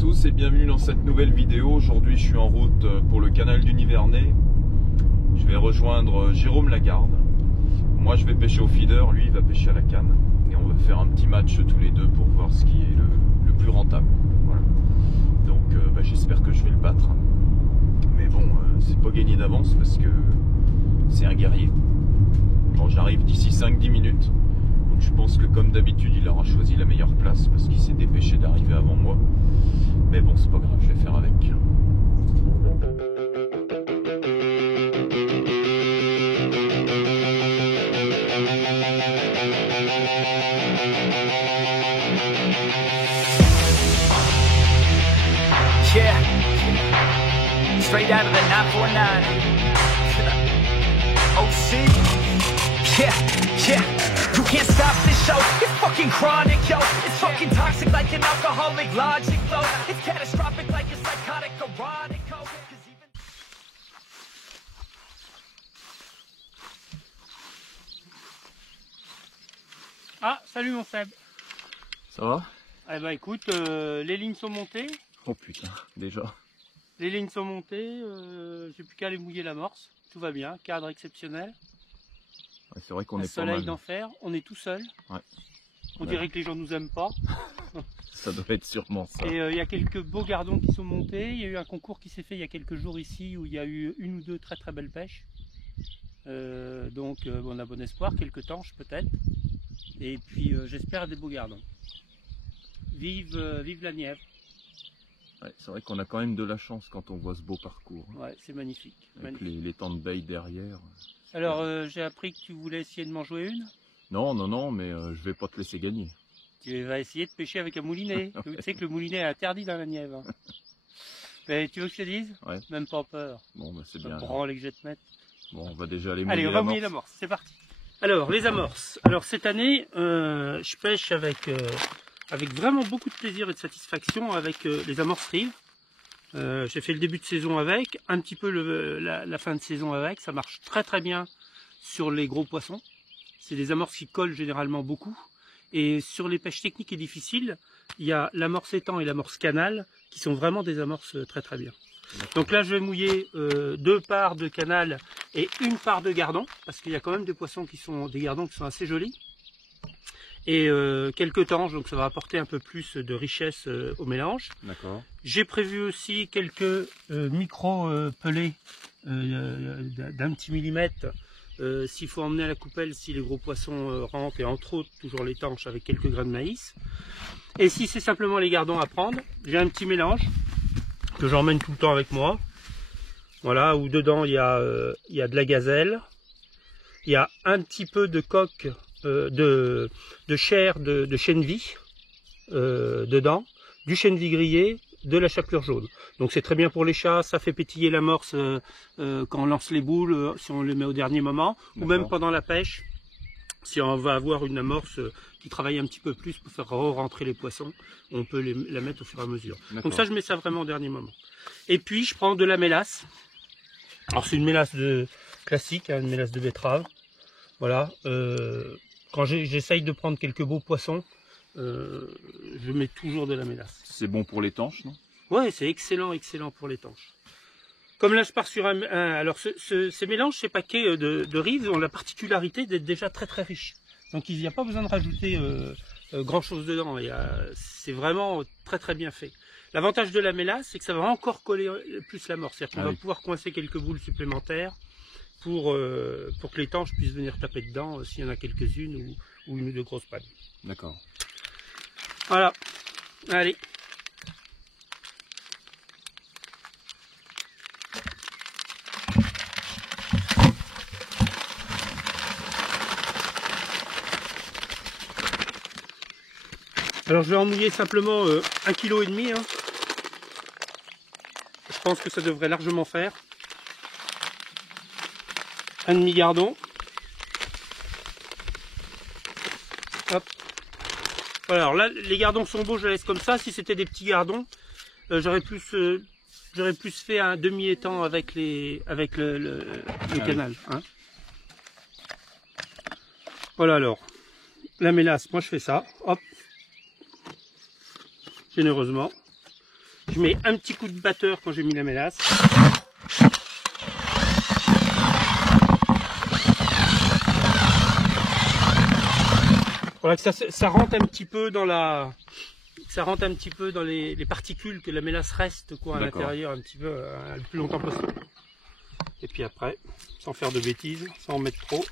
tous et bienvenue dans cette nouvelle vidéo. Aujourd'hui je suis en route pour le canal du Nivernais. Je vais rejoindre Jérôme Lagarde. Moi je vais pêcher au feeder, lui il va pêcher à la canne. Et on va faire un petit match tous les deux pour voir ce qui est le plus rentable. Voilà. Donc j'espère que je vais le battre. Mais bon, c'est pas gagné d'avance parce que c'est un guerrier. Bon, j'arrive d'ici 5-10 minutes. Donc je pense que comme d'habitude il aura choisi la meilleure place parce qu'il s'est dépêché d'arriver avant moi. Mais bon, c'est pas grave, je vais faire avec. Yeah, straight out of the 949. OC. Yeah, you can't stop this show. It's fucking chronic, yo. It's fucking toxic like an alcoholic logic flow. It's catastrophic like a psychotic erotic. Ah, salut mon Seb. Ça va? Eh ben écoute, les lignes sont montées. Oh putain, déjà. Les lignes sont montées, j'ai plus qu'à aller mouiller l'amorce. Tout va bien, cadre exceptionnel. Ouais, c'est vrai qu'on Un est pas soleil mal. d'enfer, on est tout seul. Ouais. On Ouais. dirait que les gens nous aiment pas. Ça doit être sûrement ça. Et il y a quelques beaux gardons qui sont montés. Il y a eu un concours qui s'est fait il y a quelques jours ici où il y a eu une ou deux très très belles pêches. Donc on a bon espoir, quelques tanches peut-être. Et puis j'espère des beaux gardons. Vive la Nièvre. Ouais, c'est vrai qu'on a quand même de la chance quand on voit ce beau parcours. Ouais, c'est magnifique. Avec magnifique. les temps de bail derrière. Alors j'ai appris que tu voulais essayer de m'en jouer une. Non, mais je vais pas te laisser gagner. Tu vas essayer de pêcher avec un moulinet. Tu sais que le moulinet est interdit dans la Nièvre. Mais tu veux que je te dise? Ouais. Même pas peur. Bon, bah, c'est bien. Branle que je vais te mettre. Bon, on va déjà aller Allez, on va mouiller l'amorce. C'est parti. Alors, les amorces. Alors, cette année, je pêche avec vraiment beaucoup de plaisir et de satisfaction avec les amorces Rive. J'ai fait le début de saison avec, un petit peu la fin de saison avec. Ça marche très très bien sur les gros poissons. C'est des amorces qui collent généralement beaucoup. Et sur les pêches techniques et difficiles, il y a l'amorce étang et l'amorce canal qui sont vraiment des amorces très très bien. Donc là je vais mouiller 2 parts de canal et 1 part de gardon, parce qu'il y a quand même des poissons qui sont des gardons qui sont assez jolis. Et quelques tanches, donc ça va apporter un peu plus de richesse au mélange. D'accord. J'ai prévu aussi quelques micro pelés d'un petit millimètre. S'il faut emmener à la coupelle, si les gros poissons rentrent, et entre autres toujours les tanches avec quelques grains de maïs. Et si c'est simplement les gardons à prendre, j'ai un petit mélange que j'emmène tout le temps avec moi. Voilà, où dedans il y a de la gazelle, il y a un petit peu de coque, de chair de chènevis dedans, du chènevis grillé, de la chapelure jaune. Donc c'est très bien pour les chats, ça fait pétiller l'amorce quand on lance les boules, si on les met au dernier moment, ou même pendant la pêche, si on va avoir une amorce qui travaille un petit peu plus pour faire rentrer les poissons, on peut la mettre au fur et à mesure. Donc ça je mets ça vraiment au dernier moment. Et puis je prends de la mélasse. Alors c'est une mélasse classique, hein, une mélasse de betterave. Voilà. Quand j'essaye de prendre quelques beaux poissons, je mets toujours de la mélasse. C'est bon pour les tanches, non? Ouais, c'est excellent pour les tanches. Comme là je pars sur alors ces mélanges, ces paquets de rives ont la particularité d'être déjà très très riches. Donc il n'y a pas besoin de rajouter grand chose dedans. C'est vraiment très très bien fait. L'avantage de la mélasse, c'est que ça va encore coller plus l'amorce. C'est-à-dire qu'on va pouvoir coincer quelques boules supplémentaires pour que les tanches puissent venir taper dedans s'il y en a quelques-unes ou une ou deux grosses pannes. D'accord. Voilà. Allez. Alors je vais en mouiller simplement 1,5 kg. Hein. Je pense que ça devrait largement faire. Un demi-gardon. Hop. Voilà, alors là les gardons sont beaux, je les laisse comme ça. Si c'était des petits gardons, j'aurais plus fait un demi-étang avec le canal. Hein. Voilà alors. La mélasse, moi je fais ça. Hop. Généreusement. Je mets un petit coup de batteur quand j'ai mis la mélasse. Voilà, que ça rentre un petit peu dans la... Ça rentre un petit peu dans les particules, que la mélasse reste quoi à l'intérieur un petit peu le plus longtemps possible. Et puis après, sans faire de bêtises, sans en mettre trop,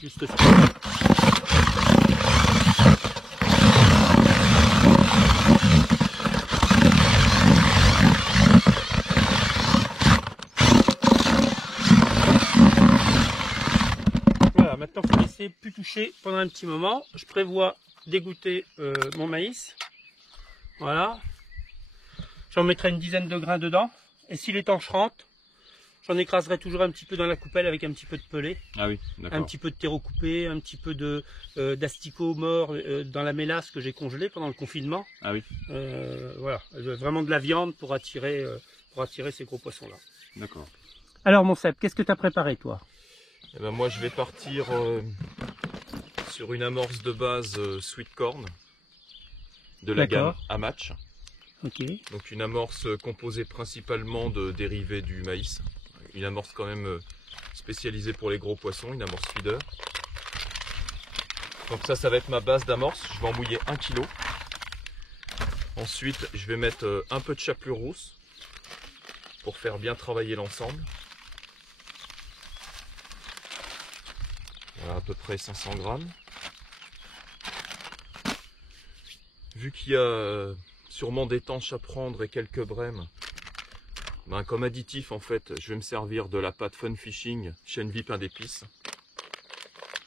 juste ça. Voilà, maintenant il faut laisser plus toucher pendant un petit moment. Je prévois d'égoutter mon maïs. Voilà. J'en mettrai une dizaine de grains dedans. Et si l'étanche rentre, j'en écraserai toujours un petit peu dans la coupelle avec un petit peu de pelé. Ah oui, d'accord. Un petit peu de terreau coupé, un petit peu de d'asticots morts dans la mélasse que j'ai congelée pendant le confinement. Ah oui. Voilà, vraiment de la viande pour attirer ces gros poissons là. D'accord. Alors mon Seb, qu'est-ce que tu as préparé toi? Eh ben, moi je vais partir sur une amorce de base sweet corn de la gamme Amatch. Ok. Donc une amorce composée principalement de dérivés du maïs. Une amorce quand même spécialisée pour les gros poissons, une amorce feeder. Donc ça va être ma base d'amorce. Je vais en mouiller 1 kg. Ensuite je vais mettre un peu de chapelure rousse pour faire bien travailler l'ensemble. Voilà, à peu près 500 grammes. Vu qu'il y a sûrement des tanches à prendre et quelques brèmes, ben, comme additif en fait, je vais me servir de la pâte Fun Fishing Chenvi pain d'épices,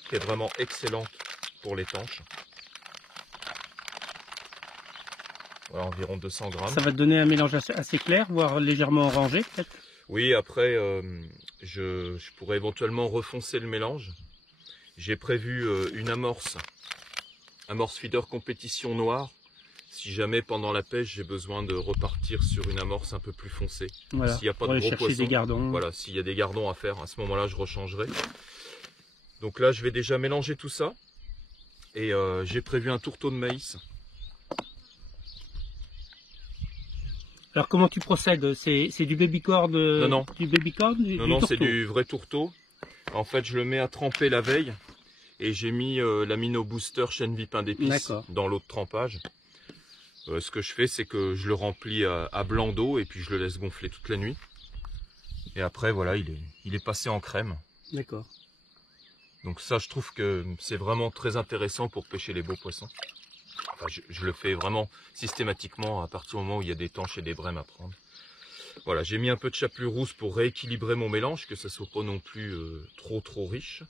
qui est vraiment excellente pour les tanches. Voilà, environ 200 grammes. Ça va te donner un mélange assez clair, voire légèrement orangé peut-être? Oui, après je pourrais éventuellement refoncer le mélange. J'ai prévu une amorce feeder compétition noire. Si jamais pendant la pêche j'ai besoin de repartir sur une amorce un peu plus foncée. Voilà, s'il n'y a pas de gros poissons, des gardons. Voilà, s'il y a des gardons à faire, à ce moment-là je rechangerai. Donc là je vais déjà mélanger tout ça. Et j'ai prévu un tourteau de maïs. Alors comment tu procèdes? C'est du baby corn? Non. Du baby corn? Non, c'est du vrai tourteau. En fait je le mets à tremper la veille. Et j'ai mis l'amino booster Chenvi pain d'épices dans l'eau de trempage. Ce que je fais, c'est que je le remplis à blanc d'eau et puis je le laisse gonfler toute la nuit. Et après, voilà, il est passé en crème. D'accord. Donc ça, je trouve que c'est vraiment très intéressant pour pêcher les beaux poissons. Enfin, je le fais vraiment systématiquement à partir du moment où il y a des tanches et des brèmes à prendre. Voilà, j'ai mis un peu de chapelure rousse pour rééquilibrer mon mélange, que ça soit pas non plus trop riche.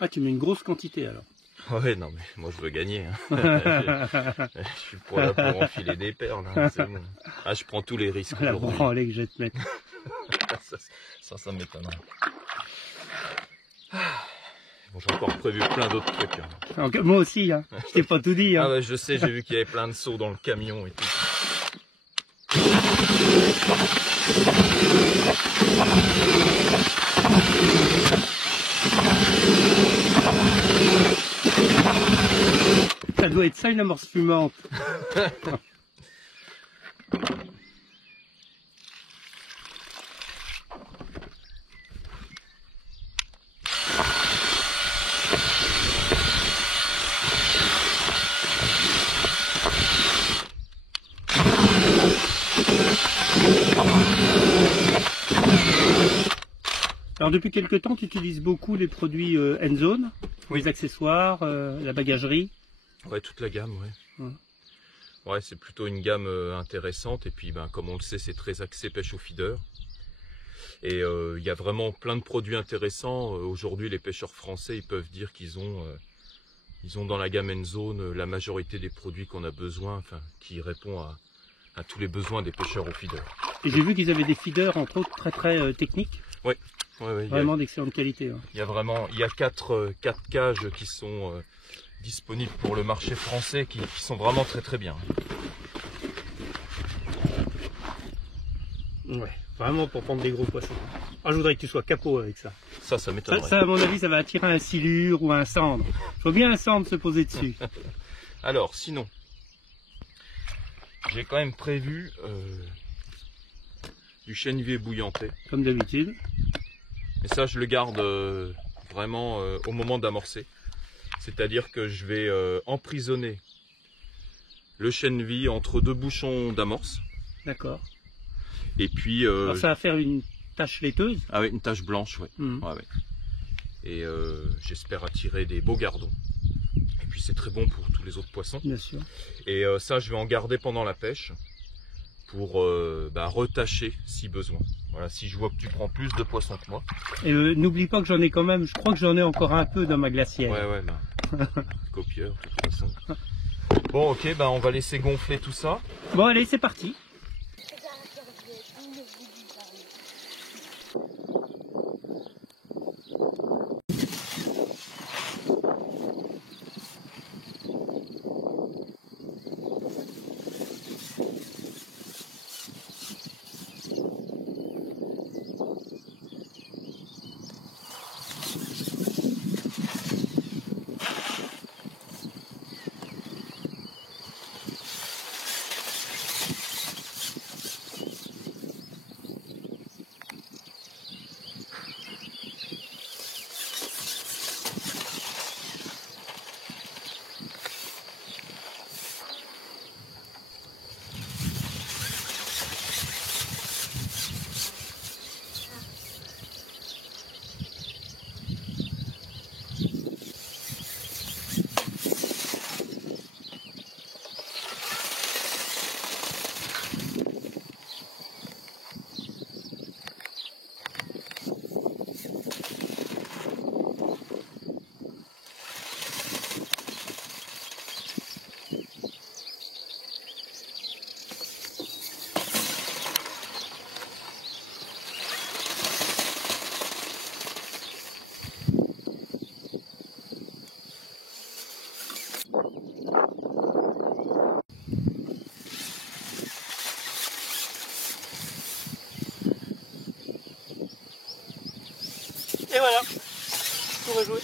Ah, tu mets une grosse quantité alors. Ouais, non mais moi je veux gagner. Hein. je suis pas là pour enfiler des perles. Hein, c'est bon. Ah, je prends tous les risques. La branlée que je vais te mettre. ça m'étonnerait. Bon, j'ai encore prévu plein d'autres trucs. Hein. Donc, moi aussi, hein. Je t'ai pas tout dit. Hein. Ah ouais, je sais, j'ai vu qu'il y avait plein de seaux dans le camion et tout. Ça doit être ça une amorce fumante. Alors depuis quelque temps, tu utilises beaucoup les produits N-Zone, les accessoires, la bagagerie. Ouais, toute la gamme, ouais. Ouais, c'est plutôt une gamme intéressante. Et puis, ben, comme on le sait, c'est très axé pêche au feeder. Et il y a vraiment plein de produits intéressants. Aujourd'hui, les pêcheurs français, ils peuvent dire qu'ils ont dans la gamme N-Zone la majorité des produits qu'on a besoin, enfin, qui répond à tous les besoins des pêcheurs au feeder. Et j'ai vu qu'ils avaient des feeders, entre autres, très techniques. Oui. Ouais, vraiment d'excellente qualité. Hein. Il y a 4 cages qui sont disponibles pour le marché français qui sont vraiment très très bien. Ouais, vraiment pour prendre des gros poissons. Ah, je voudrais que tu sois capot avec ça. Ça m'étonnerait. Ça, à mon avis, ça va attirer un silure ou un cendre. Il faut bien un cendre se poser dessus. Alors, sinon, j'ai quand même prévu du chènevier bouillanté. Comme d'habitude. Mais ça, je le garde vraiment au moment d'amorcer. C'est-à-dire que je vais emprisonner le chènevis entre deux bouchons d'amorce. D'accord. Et puis... Alors ça va faire une tache laiteuse. Ah oui, une tache blanche, ouais. Mhm. Ouais. Et j'espère attirer des beaux gardons. Et puis c'est très bon pour tous les autres poissons. Bien sûr. Et ça, je vais en garder pendant la pêche pour retacher si besoin. Voilà, si je vois que tu prends plus de poissons que moi. Et n'oublie pas que j'en ai quand même, je crois que j'en ai encore un peu dans ma glacière. Ouais, copieur, de toute façon. Bon, ok, on va laisser gonfler tout ça. Bon, allez, c'est parti. Et voilà, tout rejoué.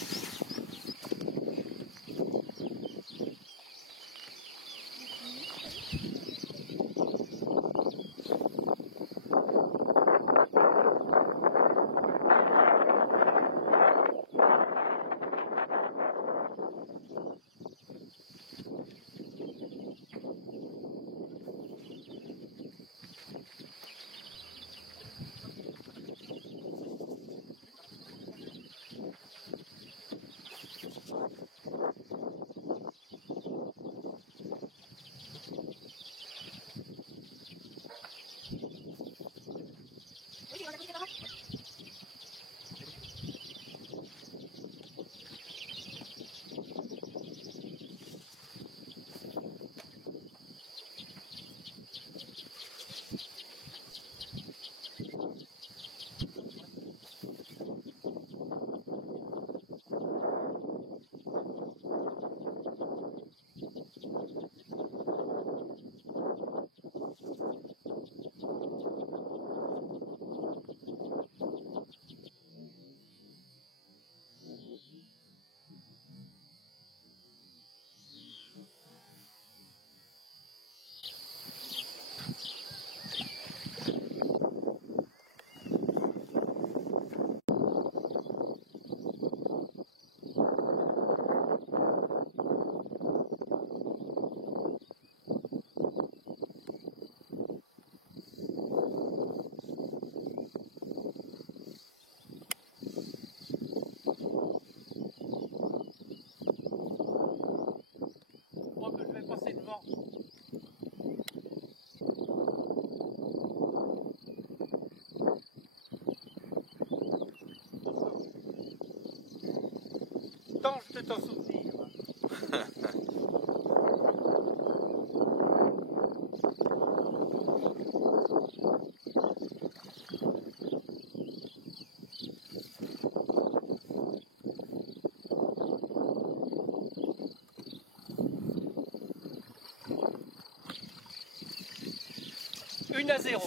Tente de t'en souvenir. 1-0.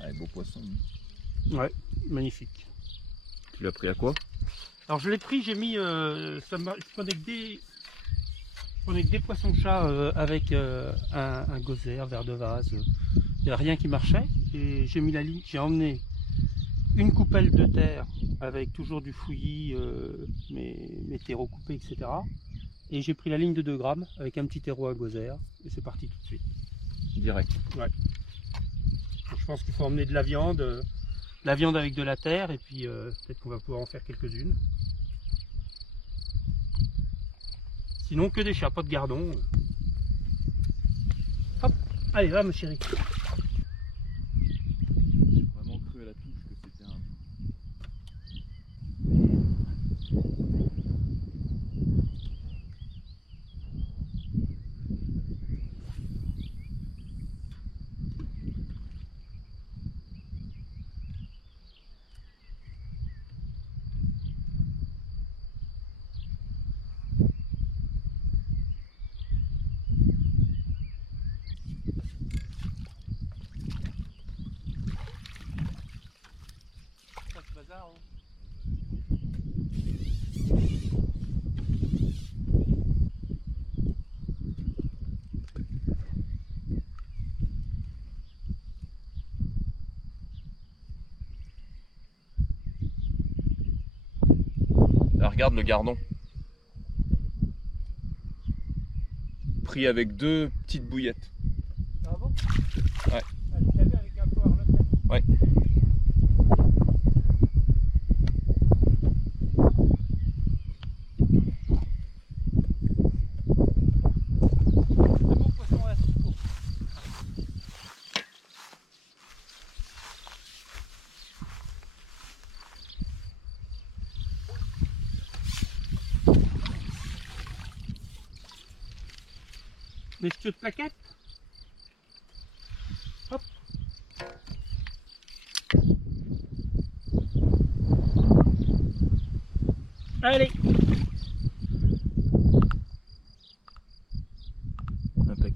Ouais, beau poisson. Ouais, magnifique. Tu l'as pris à quoi? Alors je l'ai pris, j'ai mis, je prenais que des poissons-chats avec un gosier, un verre de vase. Il n'y a rien qui marchait. Et j'ai mis la ligne, j'ai emmené une coupelle de terre avec toujours du fouillis, mes terreaux coupés, etc. Et j'ai pris la ligne de 2 grammes avec un petit terreau à gosier. Et c'est parti tout de suite. Direct. Ouais. Donc, je pense qu'il faut emmener de la viande avec de la terre, et puis peut-être qu'on va pouvoir en faire quelques-unes. Sinon que des chats, pas de gardons. Hop, allez, va, mon chéri. J'ai vraiment cru à la touche que c'était un. Pas de bazar, hein. Là, regarde le gardon. Pris avec 2 petites bouillettes. Ah bon? Ouais. Ah, tu l'as vu avec un poire le fait. Ouais. Un bon poisson à la soupe. Messieurs de plaquettes. Hop. Allez. Impec.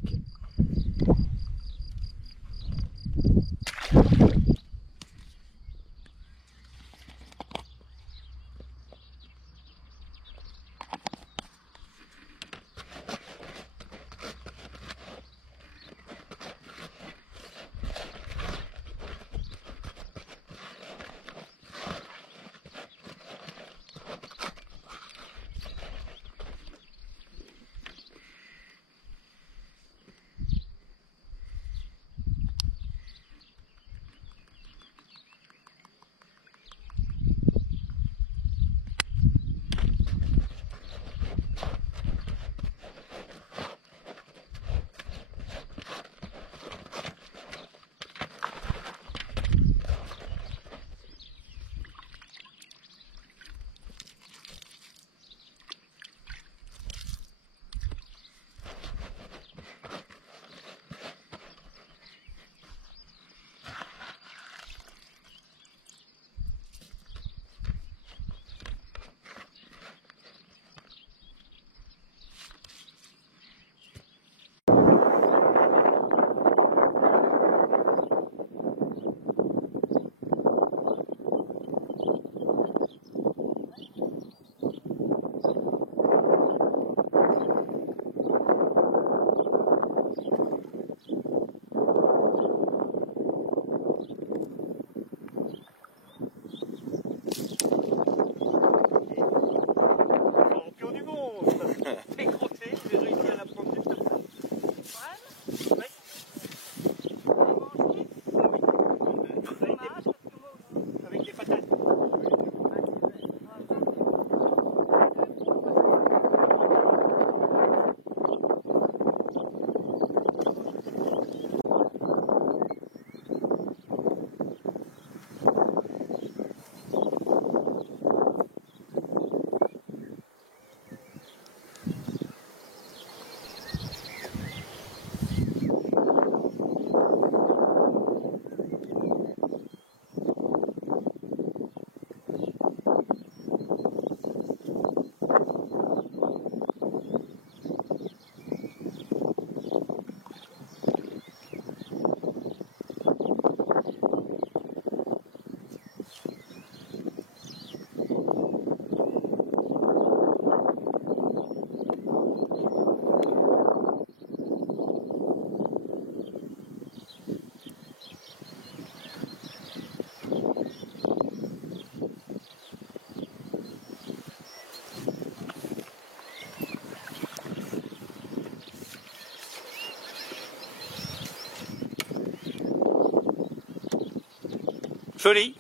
Joli.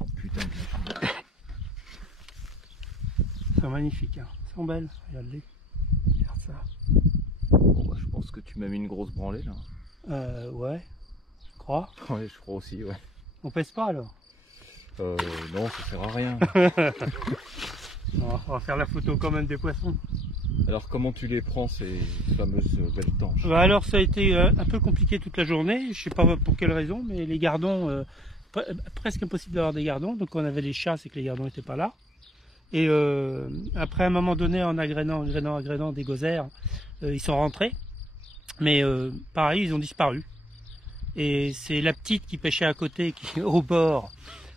Oh putain. Elles sont magnifiques, hein. Elles sont belles, regarde-les. Regarde ça. Bon, bah, je pense que tu m'as mis une grosse branlée là. Ouais, je crois. Ouais, je crois aussi, ouais. On pèse pas alors? Non, ça sert à rien. On va faire la photo quand même des poissons. Alors comment tu les prends ces fameuses belles tanches? Bah alors ça a été un peu compliqué toute la journée, je sais pas pour quelle raison, mais les gardons, presque impossible d'avoir des gardons, donc on avait les chats, c'est que les gardons n'étaient pas là. Et après un moment donné, en agrénant des gosaires, ils sont rentrés, mais pareil, ils ont disparu. Et c'est la petite qui pêchait à côté, qui au bord,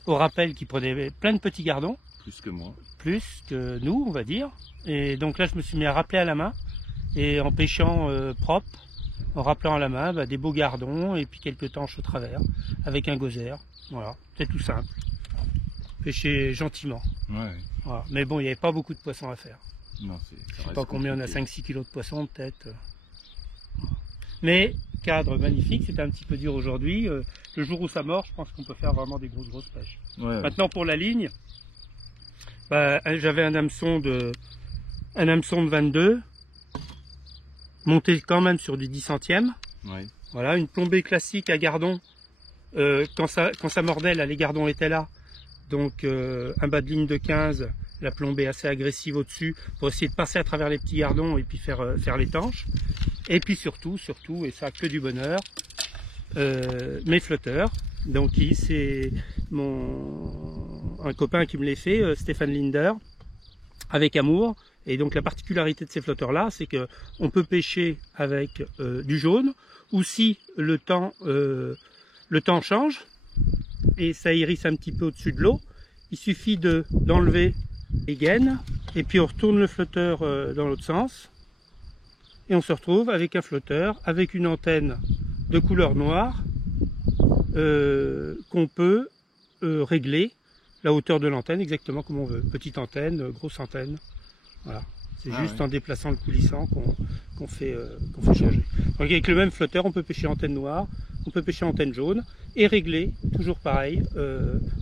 au rappel, qui prenait plein de petits gardons. Plus que moi. Plus que nous, on va dire. Et donc là, je me suis mis à rappeler à la main, et en pêchant propre, en rappelant à la main, des beaux gardons, et puis quelques tanches au travers, avec un gosaire. Voilà, c'est tout simple. Pêcher gentiment. Ouais. Voilà. Mais bon, il n'y avait pas beaucoup de poissons à faire. Non, Je sais pas combien on a, 5-6 kilos de poissons peut-être. Mais cadre magnifique, c'était un petit peu dur aujourd'hui. Le jour où ça mord, je pense qu'on peut faire vraiment des grosses pêches. Ouais. Maintenant pour la ligne, j'avais un hameçon de 22, monté quand même sur du 10 centièmes. Ouais. Voilà, une plombée classique à gardon. Quand ça mordait, là, les gardons étaient là. Donc un bas de ligne de 15, la plombée assez agressive au-dessus pour essayer de passer à travers les petits gardons et puis faire l'étanche. Et puis surtout, et ça que du bonheur, mes flotteurs. Donc c'est un copain qui me les fait, Stéphane Linder, avec amour. Et donc la particularité de ces flotteurs là, c'est que on peut pêcher avec du jaune, ou si le temps change et ça hérisse un petit peu au-dessus de l'eau, il suffit d'enlever les gaines et puis on retourne le flotteur dans l'autre sens et on se retrouve avec un flotteur avec une antenne de couleur noire qu'on peut régler la hauteur de l'antenne exactement comme on veut. Petite antenne, grosse antenne, voilà. C'est juste en déplaçant le coulissant qu'on fait changer. Donc avec le même flotteur, on peut pêcher antenne noire, on peut pêcher antenne jaune et régler, toujours pareil,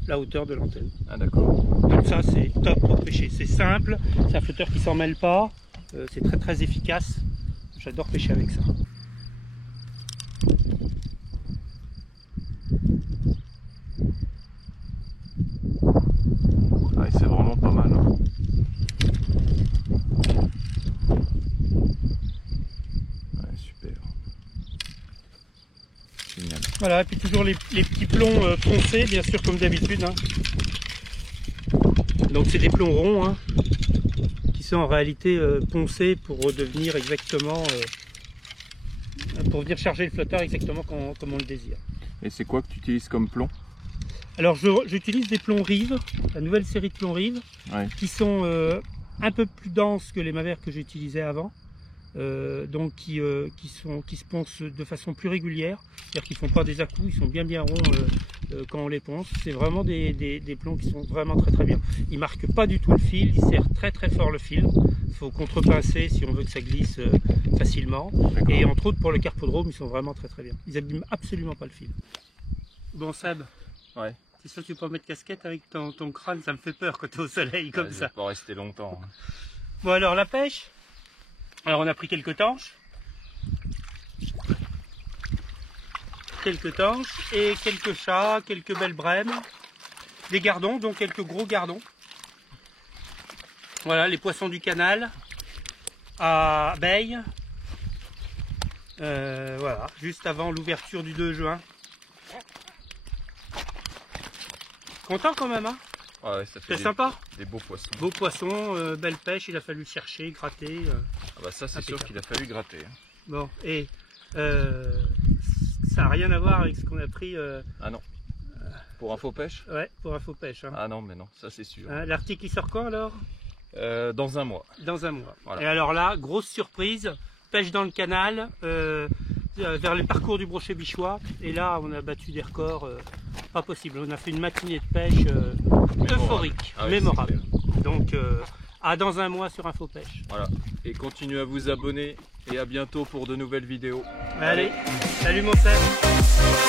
la hauteur de l'antenne. Ah d'accord. Donc ça c'est top pour pêcher, c'est simple, c'est un flotteur qui s'en mêle pas, c'est très efficace, j'adore pêcher avec ça. Ah, c'est vraiment pas mal. Hein. Ouais, super. Génial. Voilà, et puis toujours les petits plombs poncés, bien sûr, comme d'habitude. Hein. Donc c'est des plombs ronds, hein, qui sont en réalité poncés pour redevenir exactement, pour venir charger le flotteur exactement comme on le désire. Et c'est quoi que tu utilises comme plomb? Alors j'utilise des plombs Rive, la nouvelle série de plombs Rive, qui sont un peu plus denses que les Mavers que j'utilisais avant. Donc qui se poncent de façon plus régulière, c'est-à-dire qu'ils ne font pas des à-coups, ils sont bien ronds quand on les ponce. C'est vraiment des plombs qui sont vraiment très bien. Ils ne marquent pas du tout le fil, ils serrent très fort le fil. Il faut contrepincer si on veut que ça glisse facilement. Et entre autres pour le carpodrome, ils sont vraiment très bien. Ils n'abîment absolument pas le fil. Bon Seb, ouais. C'est sûr que tu peux pas mettre casquette avec ton crâne, ça me fait peur quand tu es au soleil comme ça. Je vais pas rester longtemps. Hein. Bon alors la pêche. Alors on a pris quelques tanches et quelques chats, quelques belles brèmes, des gardons, donc quelques gros gardons. Voilà les poissons du canal à Beille, voilà, juste avant l'ouverture du 2 juin. Content quand même, hein? Ouais, ça fait c'est sympa. Des beaux poissons. Beaux poissons, belle pêche, il a fallu chercher, gratter. Ah bah ça c'est sûr qu'il a fallu gratter. Hein. Bon, et ça n'a rien à voir avec ce qu'on a pris. Ah non. Pour info pêche? Ouais, pour info pêche. Hein. Ah non, mais non, ça c'est sûr. Hein, l'article il sort quand alors? Dans un mois. Dans un mois. Voilà. Et alors là, grosse surprise, pêche dans le canal, vers les parcours du Brochet Bichois. Et là, on a battu des records, pas possible. On a fait une matinée de pêche euphorique, ah oui, mémorable. Donc À dans un mois sur InfoPêche. Voilà. Et continuez à vous abonner et à bientôt pour de nouvelles vidéos. Allez, salut mon Seb.